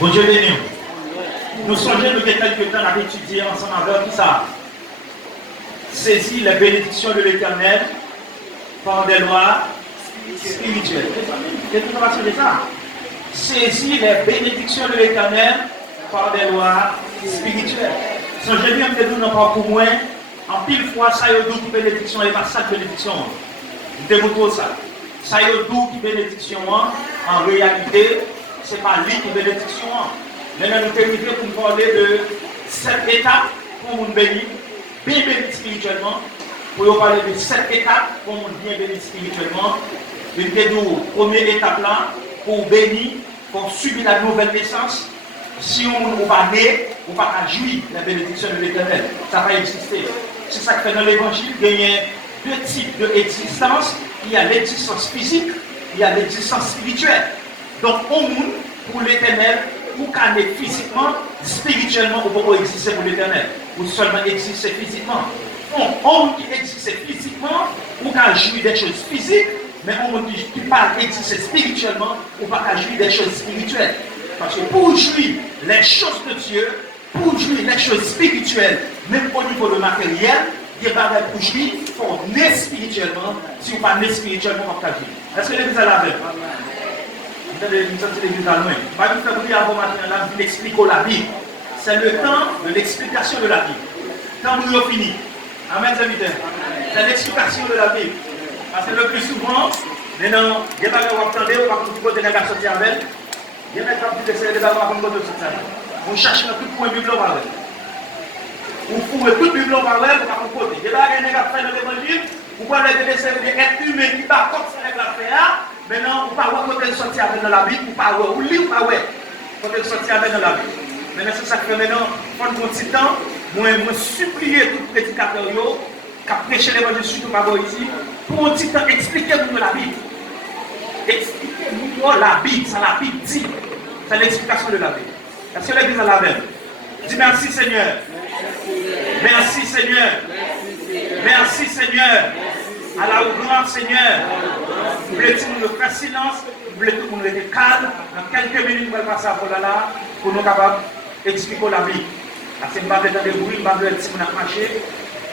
Bon Dieu béni. Nous songeons nous quelques temps à étudier ensemble avec qui ça. Saisir les bénédictions de l'Éternel par des lois spirituelles. Qu'est-ce que nous va de ça? Saisir les bénédictions de l'Éternel par des lois spirituelles. Songez bien que nous n'avons pas pour moi. En pile fois, ça y est d'où qui bénédiction et pas ça de bénédiction. Je démontre ça. Ça y est d'où qui bénédiction en réalité, ce n'est pas lui qui bénédiction. Maintenant, nous terminons pour nous parler de cette étape pour nous bénir, bien béni spirituellement. Pour nous parler de cette étape pour nous bien bénir spirituellement. Une première étape là, pour bénir, pour subir la nouvelle naissance. Si on ne va pas né, on ne va pas jouir la bénédiction de l'Éternel. Ça va exister. C'est ça que fait dans l'évangile, il y a deux types d'existence. Il y a l'existence physique, il y a l'existence spirituelle. Donc, au monde, pour l'Éternel, pour qu'on ait physiquement, spirituellement, on peut pas exister pour l'Éternel. Ou seulement exister physiquement. Donc, on qui existe physiquement, on peut jouir des choses physiques, mais on qui parle exister spirituellement, on peut pas jouir des choses spirituelles. Parce que pour jouir les choses de Dieu, pour jouir les choses spirituelles, même au niveau de matériel, il y a pas pour jouir, il faut naître spirituellement. Si vous ne pas naître spirituellement, on va vivre. Est-ce que l'église est là? Vous avez une sorte d'église à loin. Je vais vous faire avant matin, là, vous expliquer la Bible. C'est le temps de l'explication de la Bible. Quand nous avons fini. Amen, amis. C'est l'explication de la Bible. Parce que le plus souvent, maintenant, il y a pas de attendez, on va continuer de sortir avec. Il y a des gens qui essaient de faire un peu de sortir. On cherche tout point Bible par là. On fout toute Bible par là pour un côté. Il y a des gens qui font l'évangile, vous pouvez les laisser des êtres humains qui battent comme ça les faire. Maintenant, on ne peut pas voir quand elle sortit avec dans la Bible, on ne peut pas voir, on lit, on ne peut pas voir quand elle sortit avec dans la Bible. Maintenant, c'est ça que maintenant, pendant un petit temps, moi, supplier tout prédicateur qui a prêché l'évangile surtout par ici, pour un petit temps, expliquez-nous la Bible. Expliquez-nous la Bible, ça la Bible dit. C'est l'explication de la Bible. Est-ce que l'église est la même? Dis merci Seigneur. Merci Seigneur. Merci Seigneur. À la grand Seigneur. Vous voulez tout le monde faire silence, vous voulez tout le monde être calme. Dans quelques minutes, nous allons passer à là pour nous capables d'expliquer la Bible. Parce que nous ne pouvons pas de bruit, nous ne pouvons pas de si on a marché,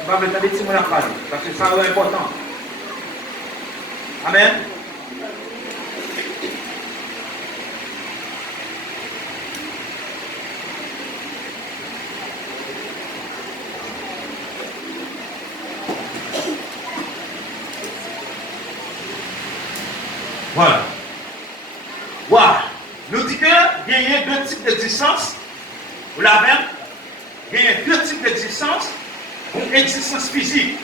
nous ne pouvons pas de si on a parlé. Parce que ça est important. Amen. Voilà. Voilà. Nous disons qu'il y a deux types d'existence. Vous l'avez? Il y a deux types d'existence. Une existence physique.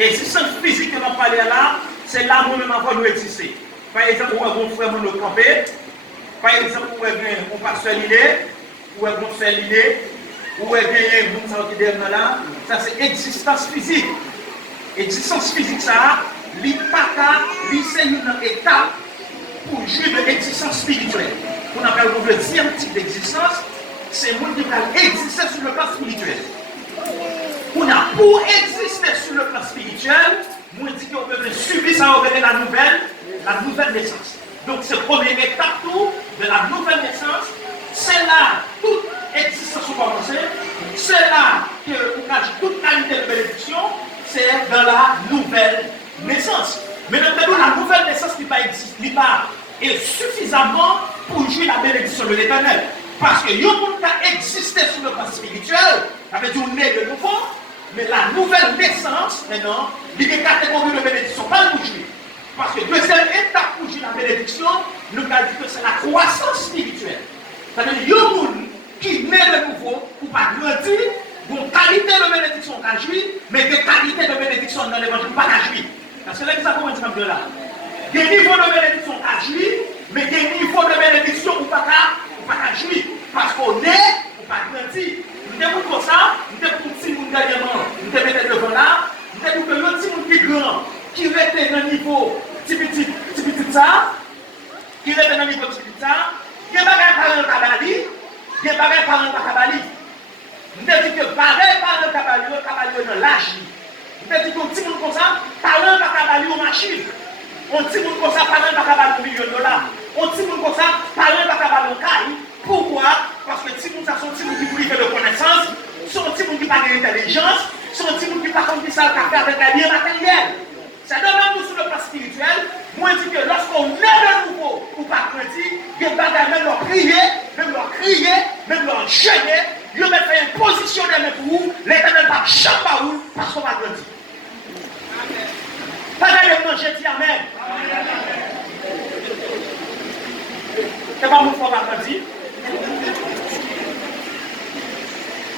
Et l'existence physique que nous parlons là, c'est là où nous avons existé. Par exemple, où un frère nous camper. Par exemple, où un pasteur l'idée, où un frère l'idée, où un monde qui est là. Ça, c'est existence physique. Existence physique, ça. L'IPACA, c'est une étape pour jouer de l'existence spirituelle. On appelle le deuxième type d'existence, c'est le monde qui va exister sur le plan spirituel. Pour exister sur le plan spirituel, on dit qu'on peut subir ça, on la nouvelle naissance. Donc, c'est la première étape de la nouvelle naissance. C'est là toute existence va commencer. C'est là que on a toute qualité de bénédiction. C'est dans la nouvelle naissance. Mais maintenant, la nouvelle naissance qui va exister, est suffisamment pour jouir la bénédiction de l'Éternel. Parce que le monde qui a existé sur le plan spirituel, avec du nez de nouveau, mais la nouvelle naissance, maintenant, il y a des catégories de bénédiction, pas pour jouir. Parce que deuxième étape pour jouir la bénédiction, nous avons dit que c'est la croissance spirituelle. C'est-à-dire, il y a des gens qui naissent de nouveau, ou pas grandir, une qualité de bénédiction à jouir, mais des qualités de bénédiction dans l'évangile pas à jouir. Parce que là, ça commence comme là. Il y a des niveaux de bénédiction à jouir, mais il y a des niveaux de bénédiction ou pas à jouir. Parce qu'on est, ou pas grandir. Nous sommes pour ça, nous sommes pour petit monde dernièrement, nous sommes mettre devant là, nous sommes pour le petit monde qui est grand, qui reste dans le niveau petit ça, qui reste dans le niveau petit ça, il y a des parents qui il y a des parents qui nous avons dit que pareil par un caballero dans l'âge. Nous avons dit qu'on petit monde comme ça, parlant par caballero en machine. On petit monde comme ça, parlant par caballero au million de dollars. On petit monde comme ça, parlant par caballero en caille. ça a fait avec les biens matériels. C'est de même nous sur le plan spirituel. Moi, je dis que lorsqu'on est de nouveau, ou pas grandir, il y a des bagages, même leur crier, même leur jeûner, il y a même fait une position de même pour vous, l'éternel va jamais où parce qu'on va grandir. Pas d'aller manger, dis amen. C'est pas mon frère va grandir.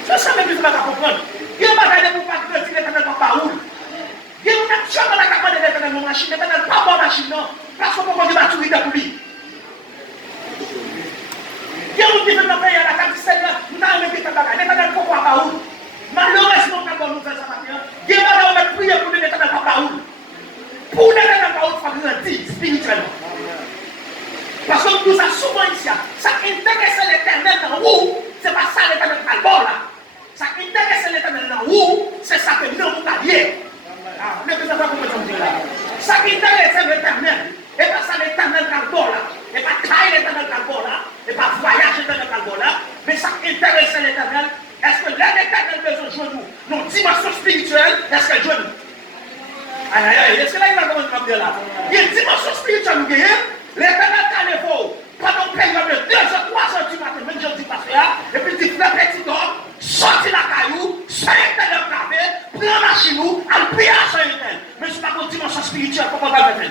C'est ça même que je vais comprendre. Il y a des bagages pour pas grandir, l'éternel va pas où. Il y a une action dans la capacité de l'éternel, mon machine, l'éternel pas bonne machine, non. Parce qu'on peut pas dire maturité pour lui. Il y a une qui veut payer à la carte du Seigneur, nous avons mis des bagages, l'éternel pourquoi pas où. Malheureusement, quand nous faisons ça matin, il y a des bagages, on va prier pour l'éternel pas où. Pour l'éternel pas où, il faut grandir spirituellement. Parce que nous avons souvent ici, ça intéresse l'éternel dans où, c'est pas ça l'éternel pas le bon là. Ça intéresse l'éternel dans où, c'est ça que nous avons gagné. Ça qui intéresse l'éternel, et pas ça l'éternel calbon là, et pas taille l'éternel calbon là, et pas voyage l'éternel calbon là, mais ça qui intéresse l'éternel, est-ce que l'éternel besoin de genoux, nos dimensions spirituelles, est-ce qu'elle joue nous? Aïe aïe aïe, est-ce que là il va commencer à dire là? Il y a une dimension spirituelle nous gagnons, l'éternel calbon, pendant une période de 2 heures, 3 heures du matin, même je dis pas ça, et puis il dit le petit homme, sorti la caillou, ça l'éternel café, prends la chinou, elle prie à ça l'éternel. Mais ce n'est pas une dimension spirituelle, comment on va le faire?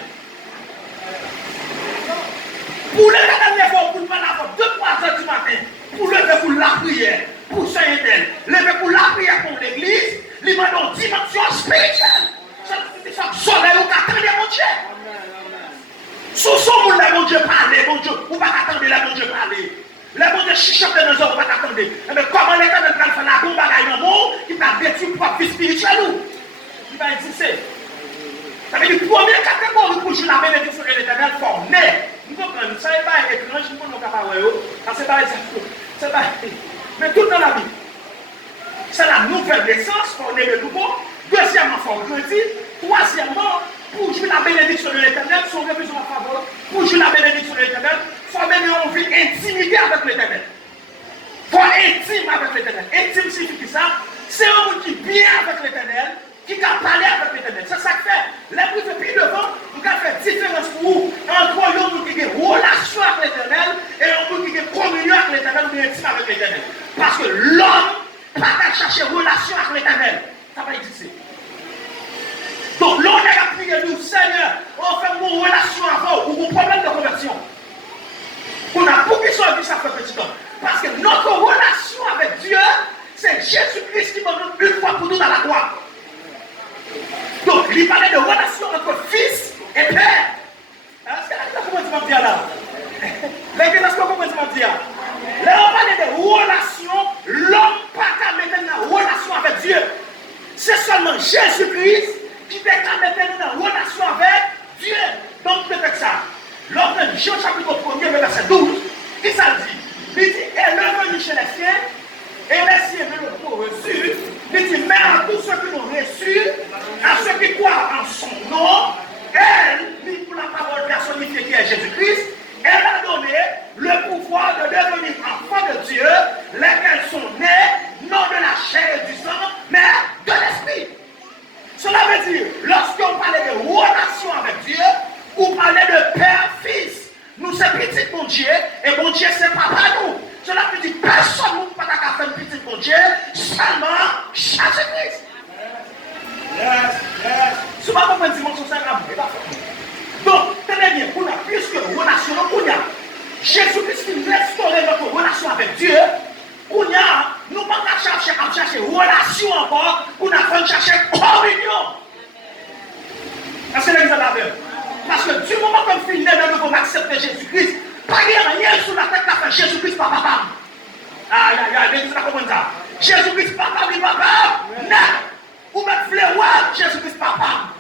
Pour l'éternel, il faut pour la 2-3 heures du matin, pour lever pour la prière, pour ça l'éternel, lever pour la prière pour l'église, il m'a donné une dimension spirituelle. Ça soleil ou qu'attendez mon Dieu. Sous son monde, mon Dieu parler, mon Dieu, ou pas attendre mon Dieu parler. Les bon Dieu chuchote dans nos hommes, on va t'attendre. Mais comment l'éternel va faire la bombe bagaille dans le monde qui va détruire propre vie spirituelle ou? Il va exister. Ça veut dire que première catégorie pour jouer la bénédiction de l'éternel formée. Vous comprenez? Ça n'est pas étrange, nous ne pouvons pas voir. C'est pas exact. C'est pas. Mais tout dans la vie. C'est la nouvelle naissance, on est le nouveau. Deuxièmement, il faut grandir. Troisièmement, pour jouer la bénédiction de l'éternel, si on veut besoin de faveur, pour jouer la bénédiction de l'éternel, il faut mener une vie intimité avec l'éternel. Il faut intime avec l'éternel. Intime signifie ça. C'est un monde qui est bien avec l'éternel, qui a parlé avec l'éternel. C'est ça que fait. Les plus depuis devant, nous avons fait différence pour vous entre un monde qui a une relation avec l'éternel et un monde qui a une communion avec l'éternel ou intime avec l'éternel. Parce que l'homme n'a pas chercher relation avec l'éternel. Ça va exister. Donc, l'on a prié nous, Seigneur, on fait une relation avant ou un problème de conversion. On a beaucoup de choses ça fait petit temps. Parce que notre relation avec Dieu, c'est Jésus-Christ qui m'a donné une fois pour nous dans la croix. Donc, il parlait de relation entre fils et père. Est-ce que là, comment tu vas dire là? L'église, comment tu vas dire? Là, on parlait de relation, l'homme pas qu'à mettre en relation avec Dieu. C'est seulement Jésus-Christ qui peut mettre en relation avec Dieu. Donc, peut-être ça. Lors de Jean chapitre 1er, verset 12, il ça dit, il dit, elle est venue chez les siens, et les siens ne l'ont pas reçu. Il dit, mais à tous ceux qui l'ont reçu, à ceux qui croient en son nom, elle, pour la parole personnifiée qui est Jésus-Christ, elle a donné le pouvoir de devenir enfants de Dieu, lesquels sont nés, non de la chair et du sang, mais de l'esprit. Cela veut dire, lorsqu'on parlait de relation avec Dieu, on parlait de père-fils. Nous, c'est petit mon Dieu, et mon Dieu, c'est papa nous. Cela veut dire, personne ne peut pas faire un petit mon Dieu, seulement Jésus-Christ. Ce n'est pas une dimension, c'est un amour. Donc, tenez bien, on a plus que relation, on a Jésus-Christ qui restaure notre relation avec Dieu. On a, nous ne pouvons pas chercher relation encore, on a besoin de chercher communion. Est-ce que vous avez? Parce que du moment qu'on finit de nous accepter Jésus-Christ, pas rien sur la tête qu'a fait Jésus-Christ par papa. Aïe, aïe, aïe, vous comprenez ça? Jésus-Christ papa, oui papa, non. Ou même fleur, Jésus-Christ papa.